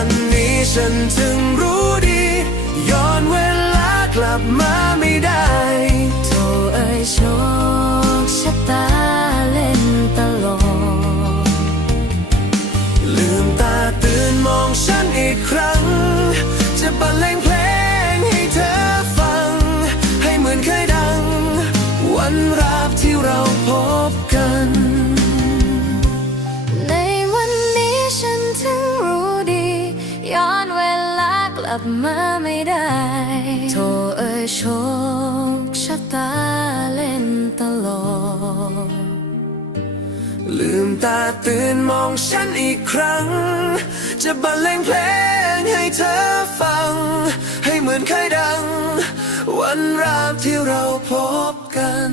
วันนี้ฉันถึงรู้ดี ย้อนเวลากลับมาไม่ได้โทเอ่ยโชคชะตาเล่นตลกลืมตาตื่นมองฉันอีกครั้ง จะบรรเลงเพลงให้เธอฟัง ให้เหมือนเคยดัง วันราบที่เรา ย้อนเวลากลับมาไม่ได้โทเอ่ยโชคชะตาเล่นตลกลืมตาตื่นมองฉันอีกครั้ง จะบรรเลงเพลงให้เธอฟัง ให้เหมือนเคยดัง วันราบที่เราพบกัน